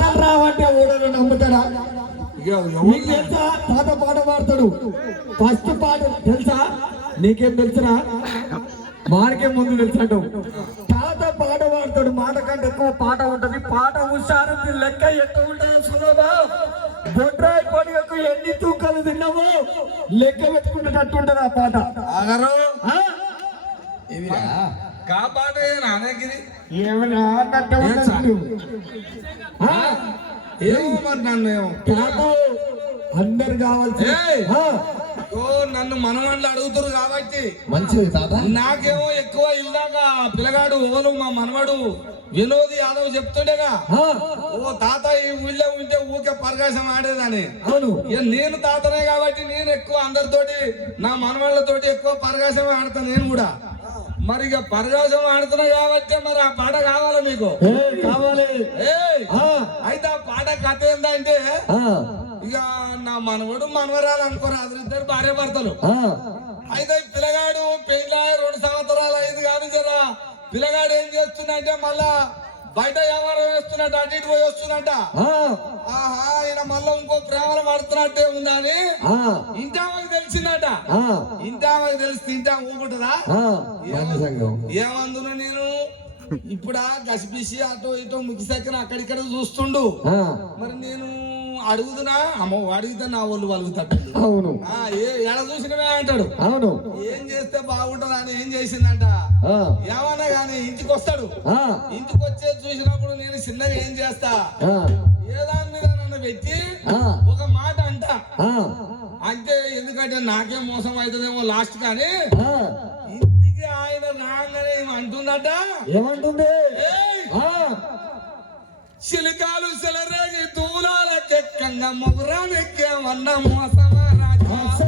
పాటలు రావంటే ఊడలు నమ్ముతాడా? నీకు తెలుసా తాత పాట పాడతాడు? ఫస్ట్ పాట తెలుసా? నీకేం తెలుసురా? మాటకే ముందు తెలుసంట. తాత పాట పాడతాడు, మాట కంటే ఎక్కువ పాట ఉంటది. పాట హుషారు లెక్క ఎంత ఉంటుందో సులభా. బొడ్రాయి పండుగకు ఎన్ని తూకాలు తిన్నావో లెక్క పెట్టుకునేటట్టుంటది ఆ పాట. ఏమన్నా అన్నట్టు అందరు కావాల్సి నన్ను మనవాళ్ళు అడుగుతారు కాబట్టి మంచిది తాత. నాకేమో ఎక్కువ ఇందాక పిల్లగాడు ఓలు మా మనవాడు వినోద్ యాదవ్ చెప్తుండేగా, ఓ తాత ఈ ఊళ్ళో ఉంటే ఊకే పరకాశం ఆడేదని. అవును, నేను తాతనే కాబట్టి నేను ఎక్కువ అందరితోటి నా మనవాళ్ళతోటి ఎక్కువ పరకాశం ఆడతాను నేను కూడా. మరి ఇక పరకాశం ఆడుతున్నా కాబట్టి మరి ఆ పాట కావాలా మీకు? కావాలి. అయితే ఆ పాట కథ ఏంటంటే, ఇక నా మనవడు మనవరాలు అనుకోరు, అదిద్దరు భార్య భర్తలు. అయితే పిల్లగాడు పెళ్ళి 2 సంవత్సరాలు అయింది కానీ జరా పిల్లగాడు ఏం చేస్తున్నట్టే మళ్ళా బయట వ్యవహారం వేస్తున్నట్టు, అటు ఇటు పోయి వస్తున్నట్ట. ఆయన మళ్ళా ఇంకో ప్రేమలు పడుతున్నట్టే ఉందని ఇంటామకి తెలిసిందట. ఇంటామకి తెలిసి తింటా ఊపుకుంటుందా? ఏమందును నేను ఇప్పుడా గసిపిసి అటో ఇటో ముగిసాక అక్కడిక్కడ చూస్తుండు. మరి నేను అడుగుతున్నా, అమ్మ అడిగితే నా ఒళ్ళు వలుగుతాడు. అవును, ఎడ చూసినవే అంటాడు. అవును, ఏం చేస్తే బాగుంటది అని ఏం చేసిందంట. ఏమన్నా గానీ ఇంటికి వస్తాడు. ఇంటికి వచ్చే చూసినప్పుడు నేను చిన్నగా ఏం చేస్తా, ఏదాని మీద నన్ను పెట్టి ఒక మాట అంట. అంటే ఎందుకంటే నాకే మోసం అవుతుందేమో లాస్ట్ కానీ ఇంటికి ఆయన రాగానే అంటుందట. ఏమంటుంది? చిలుకాలు సెలరేగి దూరాల చెక్కంగా మొగరానెక్కేమన్న మోసమా రాజా.